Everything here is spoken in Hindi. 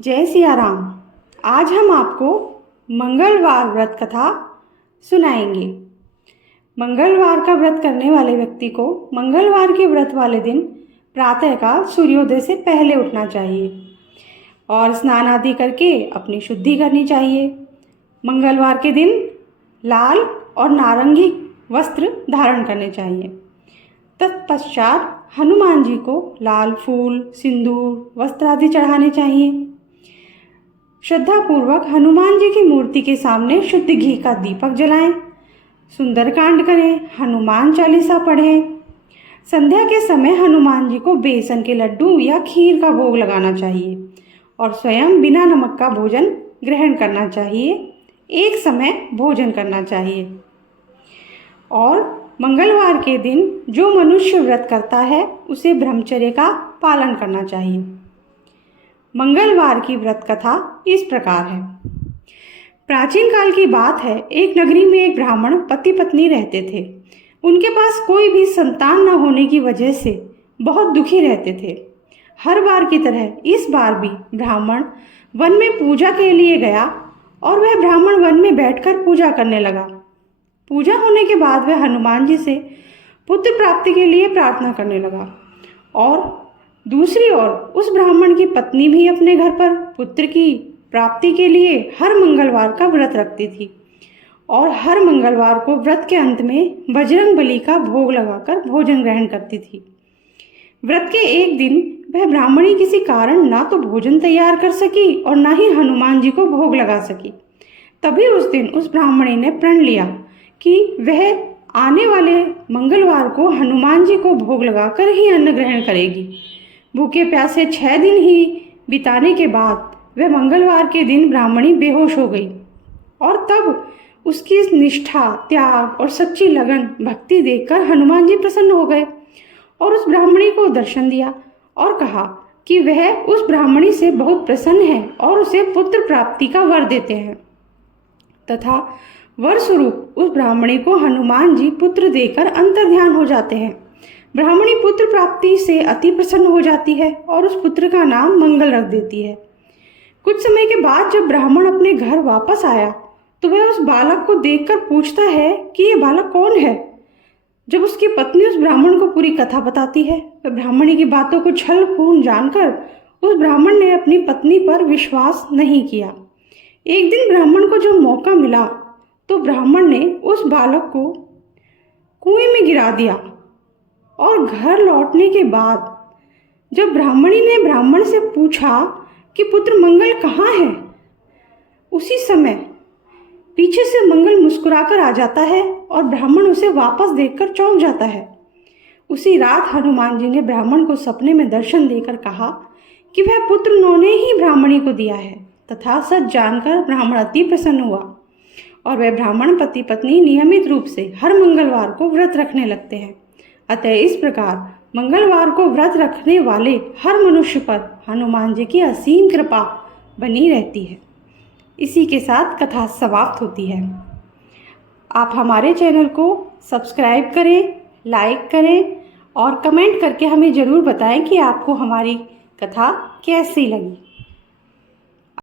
जय सिया राम। आज हम आपको मंगलवार व्रत कथा सुनाएंगे। मंगलवार का व्रत करने वाले व्यक्ति को मंगलवार के व्रत वाले दिन प्रातःकाल सूर्योदय से पहले उठना चाहिए और स्नान आदि करके अपनी शुद्धि करनी चाहिए। मंगलवार के दिन लाल और नारंगी वस्त्र धारण करने चाहिए। तत्पश्चात हनुमान जी को लाल फूल, सिंदूर, वस्त्र आदि चढ़ाने चाहिए। श्रद्धापूर्वक हनुमान जी की मूर्ति के सामने शुद्ध घी का दीपक जलाएं, सुंदरकांड करें, हनुमान चालीसा पढ़ें। संध्या के समय हनुमान जी को बेसन के लड्डू या खीर का भोग लगाना चाहिए और स्वयं बिना नमक का भोजन ग्रहण करना चाहिए। एक समय भोजन करना चाहिए। और मंगलवार के दिन जो मनुष्य व्रत करता है उसे ब्रह्मचर्य का पालन करना चाहिए। मंगलवार की व्रत कथा इस प्रकार है। प्राचीन काल की बात है, एक नगरी में एक ब्राह्मण पति पत्नी रहते थे। उनके पास कोई भी संतान न होने की वजह से बहुत दुखी रहते थे। हर बार की तरह इस बार भी ब्राह्मण वन में पूजा के लिए गया और वह ब्राह्मण वन में बैठकर पूजा करने लगा। पूजा होने के बाद वह हनुमान जी से पुत्र प्राप्ति के लिए प्रार्थना करने लगा और दूसरी ओर उस ब्राह्मण की पत्नी भी अपने घर पर पुत्र की प्राप्ति के लिए हर मंगलवार का व्रत रखती थी और हर मंगलवार को व्रत के अंत में बजरंग बली का भोग लगाकर भोजन ग्रहण करती थी। व्रत के एक दिन वह ब्राह्मणी किसी कारण ना तो भोजन तैयार कर सकी और ना ही हनुमान जी को भोग लगा सकी। तभी उस दिन उस ब्राह्मणी ने प्रण लिया कि वह आने वाले मंगलवार को हनुमान जी को भोग लगाकर ही अन्न ग्रहण करेगी। भूखे प्यासे 6 दिन ही बिताने के बाद वह मंगलवार के दिन ब्राह्मणी बेहोश हो गई और तब उसकी निष्ठा, त्याग और सच्ची लगन भक्ति देखकर हनुमान जी प्रसन्न हो गए और उस ब्राह्मणी को दर्शन दिया और कहा कि वह उस ब्राह्मणी से बहुत प्रसन्न है और उसे पुत्र प्राप्ति का वर देते हैं तथा वर स्वरूप उस ब्राह्मणी को हनुमान जी पुत्र देकर अंतर्ध्यान हो जाते हैं। ब्राह्मणी पुत्र प्राप्ति से अति प्रसन्न हो जाती है और उस पुत्र का नाम मंगल रख देती है। कुछ समय के बाद जब ब्राह्मण अपने घर वापस आया तो वह उस बालक को देखकर पूछता है कि ये बालक कौन है। जब उसकी पत्नी उस ब्राह्मण को पूरी कथा बताती है तो ब्राह्मणी की बातों को छलपूर्ण जानकर उस ब्राह्मण ने अपनी पत्नी पर विश्वास नहीं किया। एक दिन ब्राह्मण को जब मौका मिला तो ब्राह्मण ने उस बालक को कुएं में गिरा दिया और घर लौटने के बाद जब ब्राह्मणी ने ब्राह्मण से पूछा कि पुत्र मंगल कहाँ है, उसी समय पीछे से मंगल मुस्कुराकर आ जाता है और ब्राह्मण उसे वापस देखकर चौंक जाता है। उसी रात हनुमान जी ने ब्राह्मण को सपने में दर्शन देकर कहा कि वह पुत्र उन्होंने ही ब्राह्मणी को दिया है तथा सच जानकर ब्राह्मण अति प्रसन्न हुआ और वह ब्राह्मण पति पत्नी नियमित रूप से हर मंगलवार को व्रत रखने लगते हैं। अतः इस प्रकार मंगलवार को व्रत रखने वाले हर मनुष्य पर हनुमान जी की असीम कृपा बनी रहती है। इसी के साथ कथा समाप्त होती है। आप हमारे चैनल को सब्सक्राइब करें, लाइक करें और कमेंट करके हमें ज़रूर बताएं कि आपको हमारी कथा कैसी लगी।